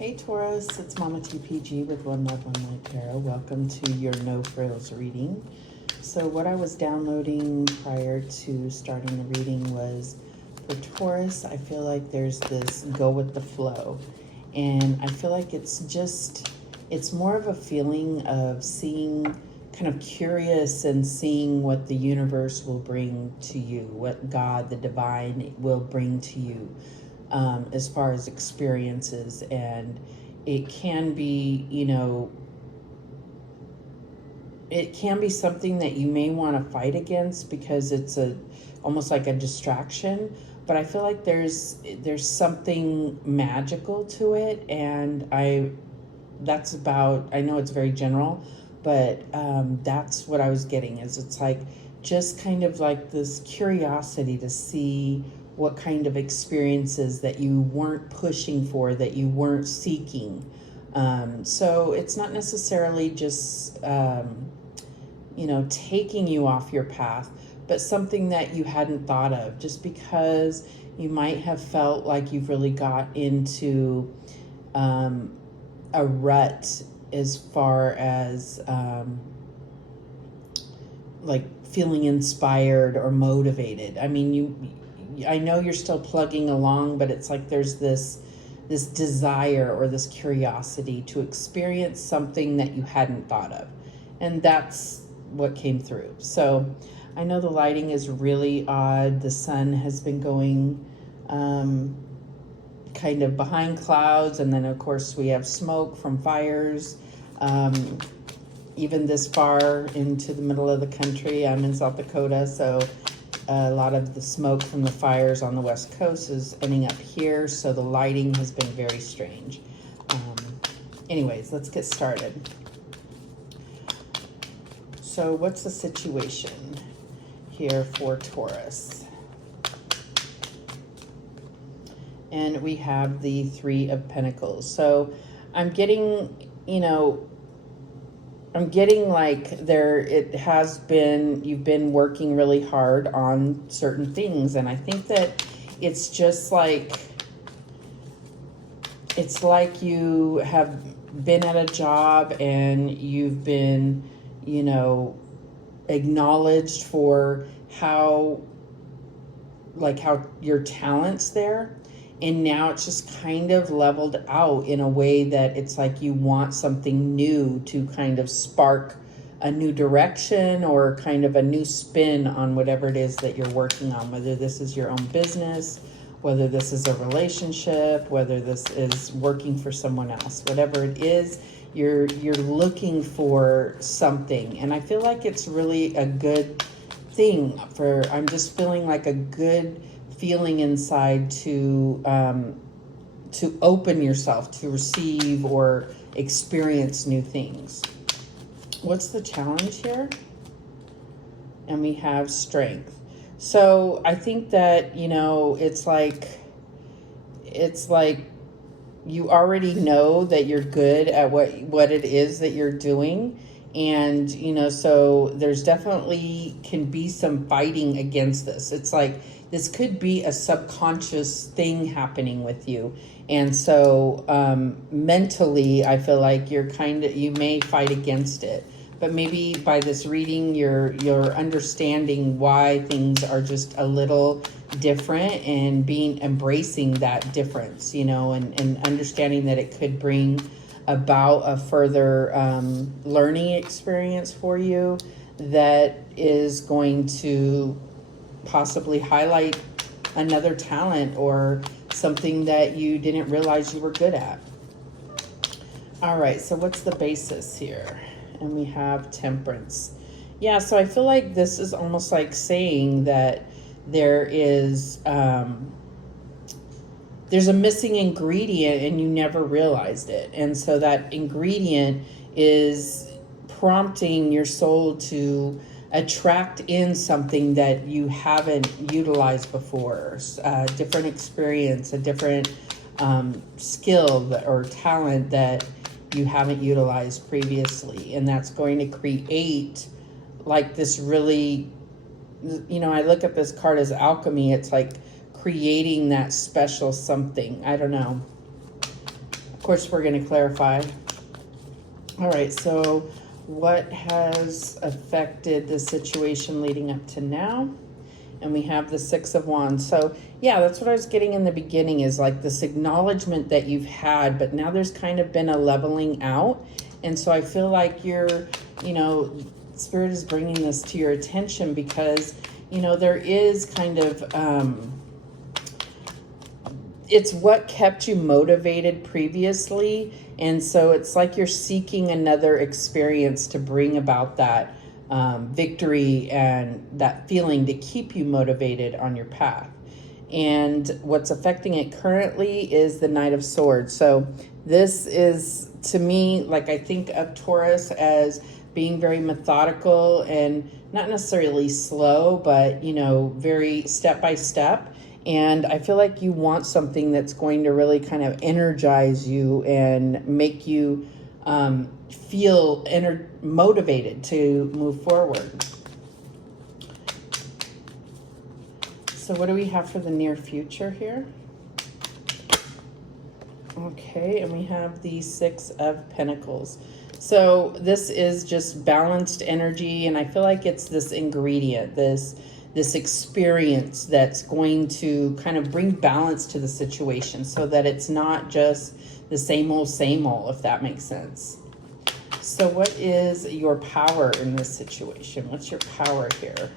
Hey Taurus, it's Mama TPG with One Love, One Light Tarot. Welcome to your No Frills reading. So what I was downloading prior to starting the reading was for Taurus, I feel like there's this go with the flow. And I feel like it's more of a feeling of seeing, kind of curious and seeing what the universe will bring to you, what God, the divine, will bring to you. As far as experiences, and it can be, it can be something that you may want to fight against because it's almost like a distraction, but I feel like there's something magical to it, and I know it's very general, but that's what I was getting, is it's like just kind of like this curiosity to see what kind of experiences that you weren't pushing for, that you weren't seeking. So it's not necessarily just, taking you off your path, but something that you hadn't thought of, just because you might have felt like you've really got into a rut as far as like feeling inspired or motivated. I mean, I know you're still plugging along, but it's like there's this desire or this curiosity to experience something that you hadn't thought of. And that's what came through. So I know the lighting is really odd. The sun has been going kind of behind clouds, and then of course we have smoke from fires. Even this far into the middle of the country, I'm in South Dakota, so a lot of the smoke from the fires on the West Coast is ending up here, so the lighting has been very strange. Anyways, let's get started. So what's the situation here for Taurus? And we have the Three of Pentacles. So I'm getting, like you've been working really hard on certain things. And I think that it's just like, it's like you have been at a job and you've been, acknowledged for how your talent's there. And now it's just kind of leveled out in a way that it's like you want something new to kind of spark a new direction or kind of a new spin on whatever it is that you're working on, whether this is your own business, whether this is a relationship, whether this is working for someone else, whatever it is, you're looking for something. And I feel like it's really a good thing I'm just feeling like a good feeling inside to open yourself to receive or experience new things. What's the challenge here? And we have strength. So I think that, it's like you already know that you're good at what it is that you're doing. And, so there's definitely can be some fighting against this. It's like, this could be a subconscious thing happening with you. And so mentally, I feel like you may fight against it. But maybe by this reading, you're understanding why things are just a little different and embracing that difference, and understanding that it could bring about a further learning experience for you that is going to possibly highlight another talent or something that you didn't realize you were good at. All right, so what's the basis here? And we have Temperance. Yeah, so I feel like this is almost like saying that there is there's a missing ingredient and you never realized it. And so that ingredient is prompting your soul to attract in something that you haven't utilized before, a different experience, a different skill or talent that you haven't utilized previously. And that's going to create like this really, I look at this card as alchemy. It's like creating that special something. I don't know. Of course, we're going to clarify. All right, so what has affected the situation leading up to now? And we have the Six of Wands. So yeah, that's what I was getting in the beginning, is like this acknowledgement that you've had, but now there's kind of been a leveling out. And so I feel like you're, you know, Spirit is bringing this to your attention because, you know, there is kind of, it's what kept you motivated previously. And so it's like you're seeking another experience to bring about that victory and that feeling to keep you motivated on your path. And what's affecting it currently is the Knight of Swords. So this is, to me, like, I think of Taurus as being very methodical and not necessarily slow, but, you know, very step by step. And I feel like you want something that's going to really kind of energize you and make you feel motivated to move forward. So what do we have for the near future here? Okay, and we have the Six of Pentacles. So this is just balanced energy, and I feel like it's this ingredient, this experience that's going to kind of bring balance to the situation so that it's not just the same old, if that makes sense. So what is your power in this situation? What's your power here?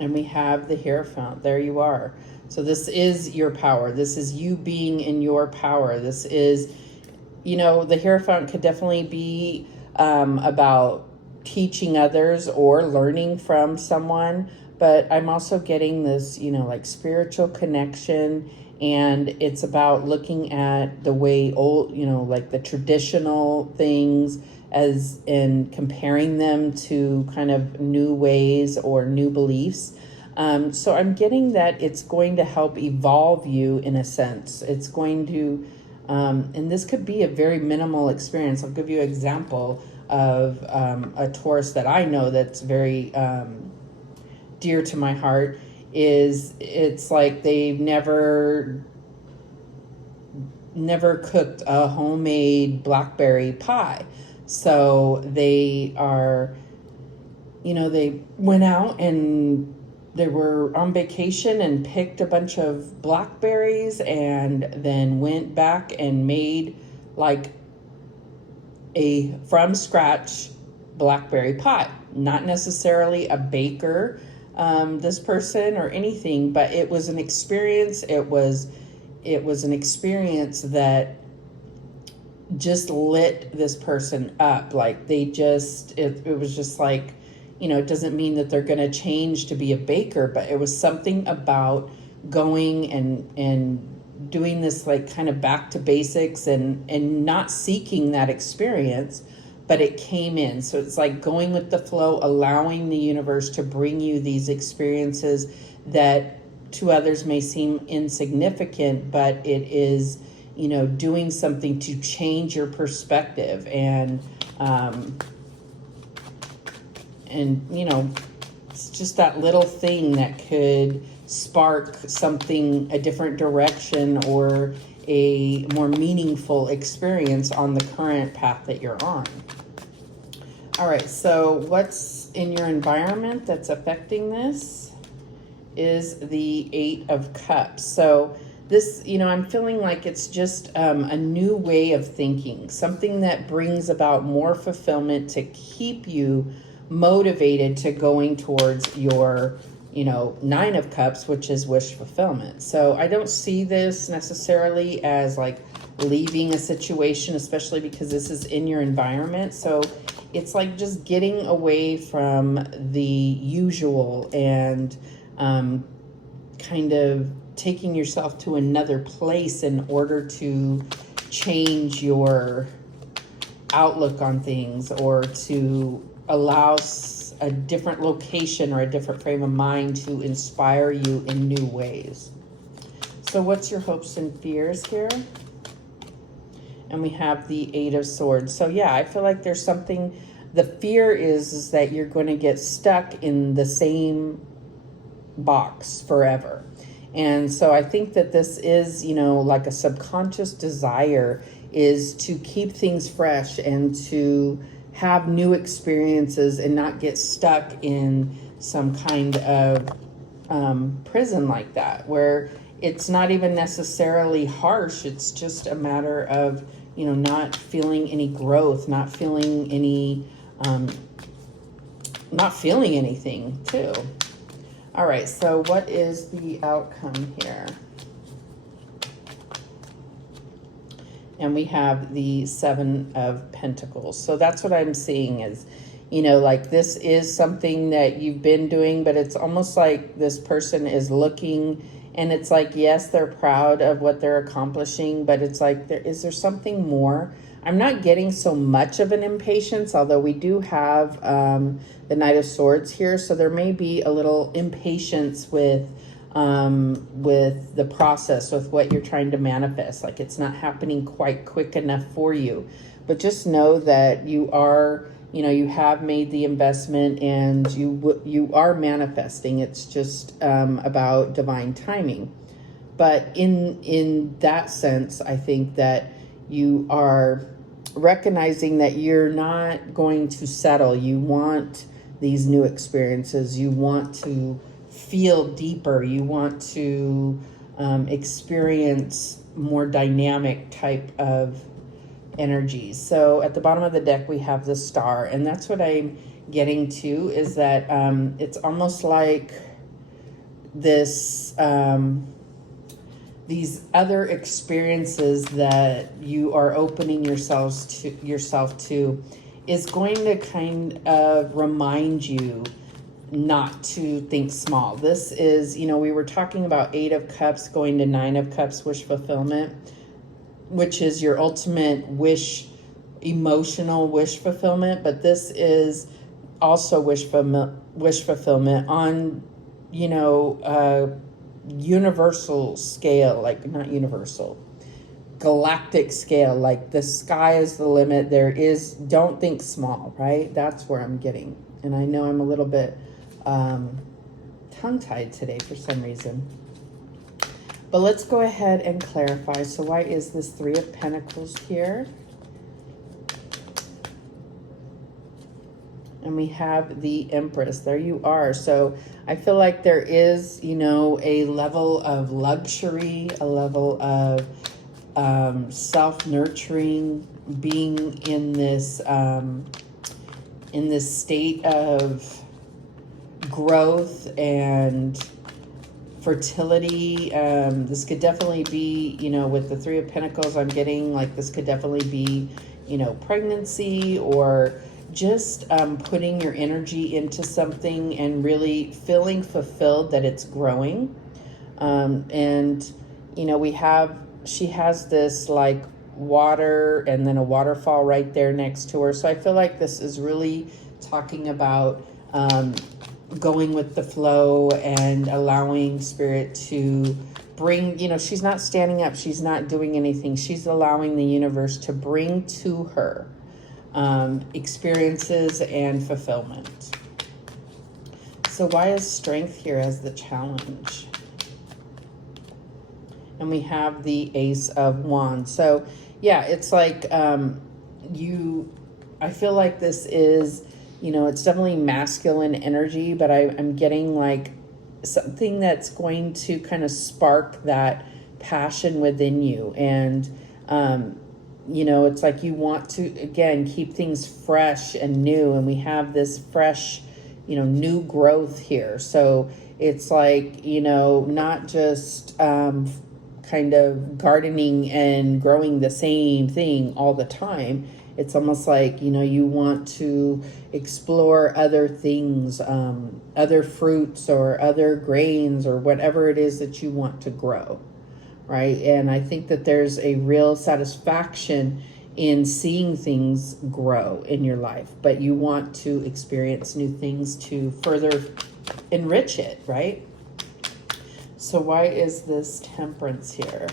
And we have the Hierophant. There you are. So this is your power. This is you being in your power. This is, you know, the Hierophant could definitely be about teaching others or learning from someone, but I'm also getting this, you know, like spiritual connection, and it's about looking at the way old, you know, like the traditional things as in comparing them to kind of new ways or new beliefs. So I'm getting that it's going to help evolve you in a sense. It's going to, and this could be a very minimal experience. I'll give you an example of a Taurus that I know that's very dear to my heart. Is it's like they've never cooked a homemade blackberry pie. So they are, you know, they went out and they were on vacation and picked a bunch of blackberries and then went back and made like a from scratch blackberry pie. Not necessarily a baker, this person or anything, but it was an experience. It was an experience that just lit this person up. Like they just, it was just like, you know, it doesn't mean that they're going to change to be a baker, but it was something about going and doing this like kind of back to basics and not seeking that experience, but it came in. So it's like going with the flow, allowing the universe to bring you these experiences that to others may seem insignificant, but it is, you know, doing something to change your perspective and you know, it's just that little thing that could spark something, a different direction or a more meaningful experience on the current path that you're on. All right, so what's in your environment that's affecting this is the Eight of Cups. So this, you know, I'm feeling like it's just a new way of thinking, something that brings about more fulfillment to keep you motivated to going towards your, you know, Nine of Cups, which is wish fulfillment. So I don't see this necessarily as like leaving a situation, especially because this is in your environment. So it's like just getting away from the usual and kind of taking yourself to another place in order to change your outlook on things or to allow a different location or a different frame of mind to inspire you in new ways. So what's your hopes and fears here? And we have the Eight of Swords. So yeah, I feel like there's something, the fear is that you're going to get stuck in the same box forever. And so I think that this is, you know, like a subconscious desire is to keep things fresh and to have new experiences and not get stuck in some kind of prison like that, where it's not even necessarily harsh. It's just a matter of, you know, not feeling any growth, not feeling any, not feeling anything too. All right, so what is the outcome here? And we have the Seven of Pentacles. So that's what I'm seeing is, you know, like this is something that you've been doing, but it's almost like this person is looking and it's like, yes, they're proud of what they're accomplishing, but it's like, is there something more? I'm not getting so much of an impatience, although we do have the Knight of Swords here. So there may be a little impatience with the process, with what you're trying to manifest. Like it's not happening quite quick enough for you. But just know that you are, you know, you have made the investment and you are manifesting. It's just about divine timing. But in that sense, I think that you are recognizing that you're not going to settle. You want these new experiences. You want to feel deeper. You want to experience more dynamic type of energies. So at the bottom of the deck, we have the Star, and that's what I'm getting to, is that it's almost like this, these other experiences that you are opening yourself to is going to kind of remind you not to think small. This is, you know, we were talking about 8 of Cups going to 9 of Cups, wish fulfillment, which is your ultimate wish, emotional wish fulfillment. But this is also wish fulfillment on, you know, universal scale, like not universal, galactic scale, like the sky is the limit. There is, don't think small, right? That's where I'm getting. And I know I'm a little bit tongue-tied today for some reason. But let's go ahead and clarify. So why is this 3 of Pentacles here? And we have the Empress. There you are. So I feel like there is, you know, a level of luxury, a level of self-nurturing, being in this state of growth and fertility. This could definitely be, you know, with the 3 of Pentacles, I'm getting like this could definitely be, you know, pregnancy, or just putting your energy into something and really feeling fulfilled that it's growing. And, you know, she has this like water and then a waterfall right there next to her. So I feel like this is really talking about going with the flow and allowing spirit to bring, you know, she's not standing up, she's not doing anything, she's allowing the universe to bring to her experiences and fulfillment. So why is Strength here as the challenge? And we have the Ace of Wands. So yeah, it's like I feel like this is, you know, it's definitely masculine energy, but I'm getting like something that's going to kind of spark that passion within you. And, you know, it's like you want to, again, keep things fresh and new. And we have this fresh, you know, new growth here. So it's like, you know, not just kind of gardening and growing the same thing all the time. It's almost like, you know, you want to explore other things, other fruits or other grains or whatever it is that you want to grow, right? And I think that there's a real satisfaction in seeing things grow in your life, but you want to experience new things to further enrich it, right? So why is this Temperance here?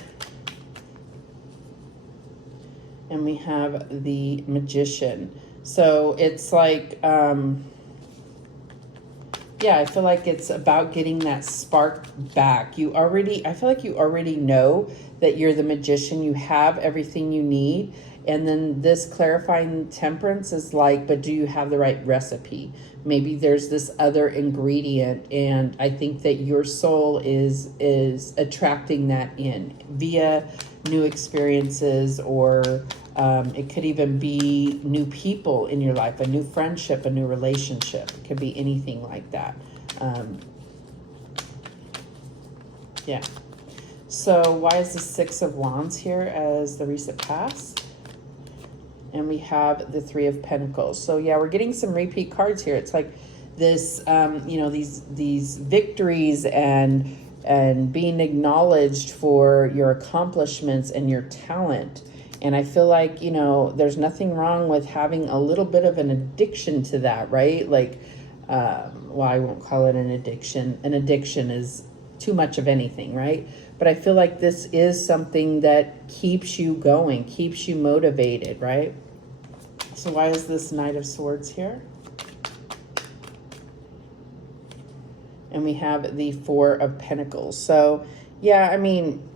And we have the Magician. So it's like Yeah, I feel like it's about getting that spark back. I feel like you already know that you're the magician. You have everything you need. And then this clarifying temperance is like, but do you have the right recipe? Maybe there's this other ingredient, and I think that your soul is attracting that in via new experiences, or it could even be new people in your life, a new friendship, a new relationship. It could be anything like that. Yeah. So why is the Six of Wands here as the recent past? And we have the Three of Pentacles. So yeah, we're getting some repeat cards here. It's like this, these victories and being acknowledged for your accomplishments and your talent. And I feel like, there's nothing wrong with having a little bit of an addiction to that, right? Like, well, I won't call it an addiction. An addiction is too much of anything, right? But I feel like this is something that keeps you going, keeps you motivated, right? So why is this Knight of Swords here? And we have the Four of Pentacles. So, yeah, I mean,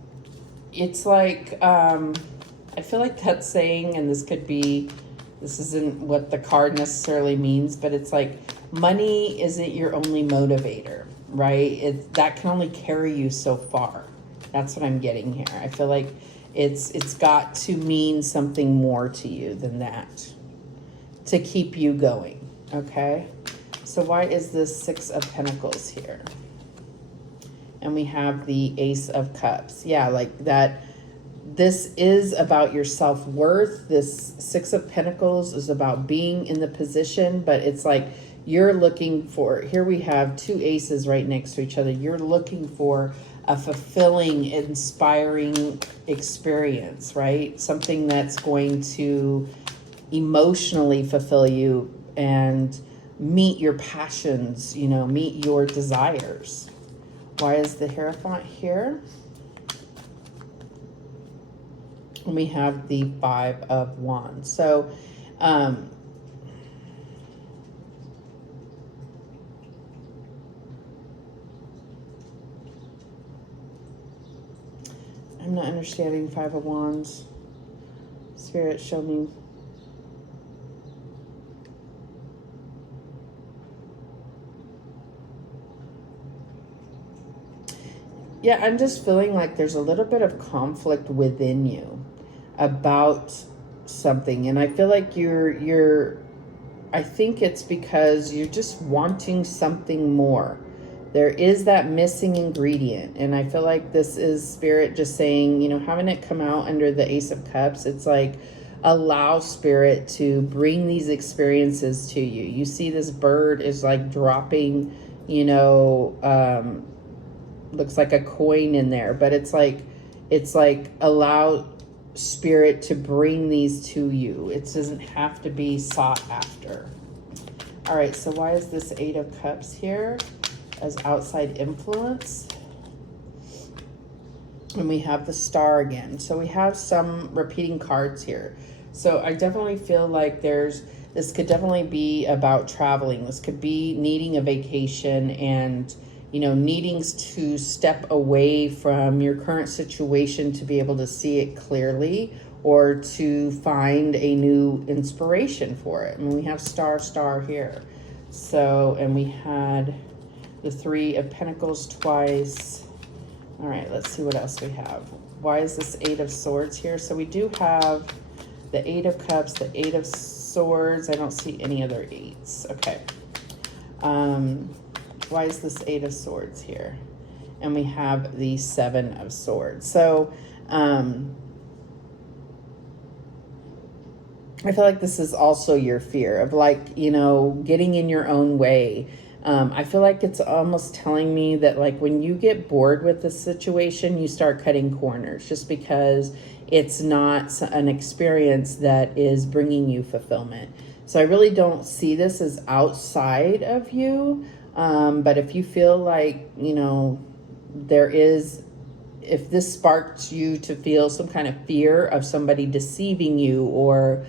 it's like, I feel like that's saying, and this isn't what the card necessarily means, but it's like money isn't your only motivator, right? That can only carry you so far. That's what I'm getting here. I feel like it's got to mean something more to you than that to keep you going, okay? So why is this Six of Pentacles here? And we have the Ace of Cups. Yeah, like that. This is about your self-worth. This Six of Pentacles is about being in the position, but it's like you're looking for, here we have two aces right next to each other. You're looking for a fulfilling, inspiring experience, right? Something that's going to emotionally fulfill you and meet your passions, meet your desires. Why is the Hierophant here? And we have the Five of Wands. So, I'm not understanding Five of Wands. Spirit, show me. Yeah, I'm just feeling like there's a little bit of conflict within you about something. And I feel like I think it's because you're just wanting something more. There is that missing ingredient. And I feel like this is Spirit just saying, having it come out under the Ace of Cups, it's like, allow Spirit to bring these experiences to you. You see this bird is like dropping, looks like a coin in there, but it's like allow Spirit to bring these to you. It doesn't have to be sought after. All right, so why is this Eight of Cups here as outside influence? And we have the Star again. So we have some repeating cards here. So I definitely feel like this could definitely be about traveling. This could be needing a vacation and needing to step away from your current situation to be able to see it clearly, or to find a new inspiration for it. And we have Star here. So, and we had the Three of Pentacles twice. All right, let's see what else we have. Why is this Eight of Swords here? So we do have the Eight of Cups, the Eight of Swords. I don't see any other eights. Okay. Why is this Eight of Swords here? And we have the Seven of Swords. So I feel like this is also your fear of getting in your own way. I feel like it's almost telling me that when you get bored with the situation, you start cutting corners just because it's not an experience that is bringing you fulfillment. So I really don't see this as outside of you. But if you feel like, if this sparked you to feel some kind of fear of somebody deceiving you or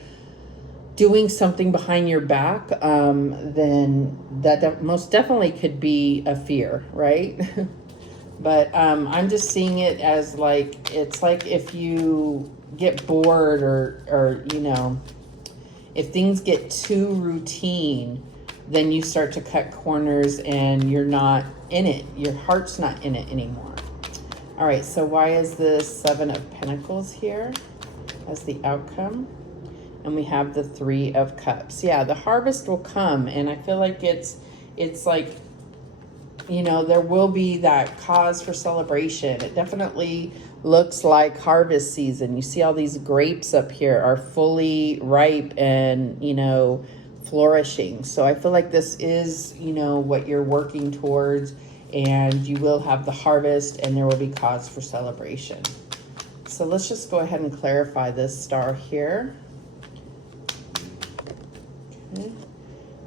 doing something behind your back, then that most definitely could be a fear, right? But I'm just seeing it as like, it's like if you get bored or you know, if things get too routine, then you start to cut corners and you're not in it. Your heart's not in it anymore. All right, so why is the Seven of Pentacles here as the outcome? And we have the Three of Cups. Yeah, the harvest will come, and I feel like it's like, you know, there will be that cause for celebration. It definitely looks like harvest season. You see all these grapes up here are fully ripe and, you know, flourishing. So I feel like this is, you know, what you're working towards, and you will have the harvest and there will be cause for celebration. So let's just go ahead and clarify this star here. Okay.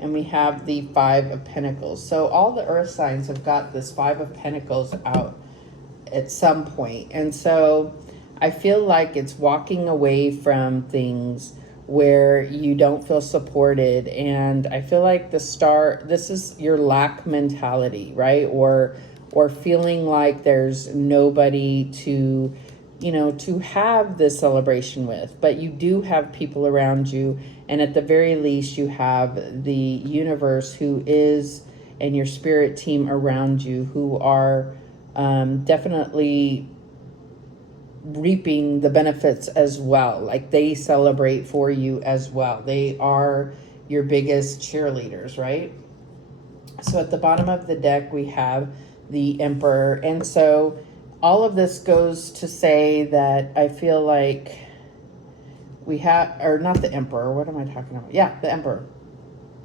And we have the Five of Pentacles. So all the earth signs have got this Five of Pentacles out at some point. And so I feel like it's walking away from things where you don't feel supported. And I feel like the star, this is your lack mentality, right? Or feeling like there's nobody to, you know, to have this celebration with. But you do have people around you. And at the very least, you have the universe who is, and your spirit team around you who are definitely reaping the benefits as well. Like they celebrate for you as well. They are your biggest cheerleaders, right? So at the bottom of the deck, we have the Emperor. And so all of this goes to say that I feel like we have, or not the Emperor, what am I talking about? Yeah, the Emperor.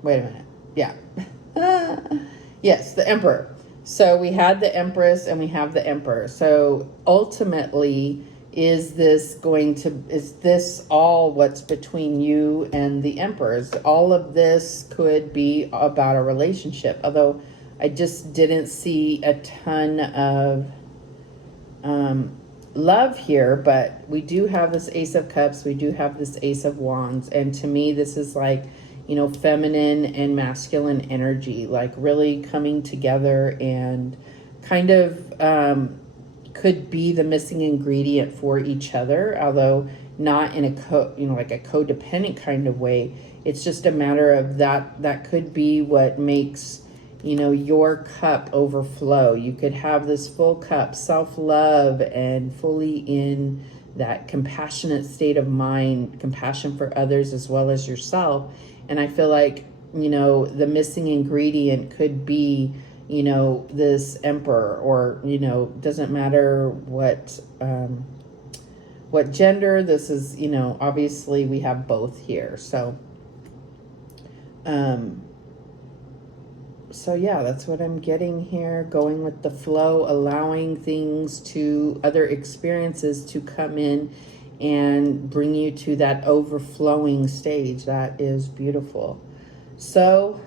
Wait a minute. Yeah. Yes, the Emperor. So we had the Empress and we have the Emperor. So ultimately, is this all what's between you and the Emperors? All of this could be about a relationship, although I just didn't see a ton of love here, but we do have this Ace of Cups, we do have this Ace of Wands, and to me this is like, you know, feminine and masculine energy, like really coming together, and kind of could be the missing ingredient for each other, although not in a like a codependent kind of way. It's just a matter of that could be what makes, you know, your cup overflow. You could have this full cup, self-love, and fully in that compassionate state of mind, compassion for others as well as yourself. And I feel like, you know, the missing ingredient could be, you know, this Emperor, or, you know, doesn't matter what gender this is, you know, obviously we have both here. So, so yeah, that's what I'm getting here. Going with the flow, allowing things to, other experiences to come in and bring you to that overflowing stage. That is beautiful. So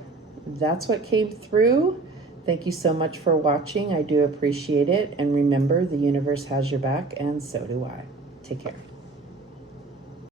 that's what came through. Thank you so much for watching. I do appreciate it. And remember, the universe has your back, and so do I. Take care.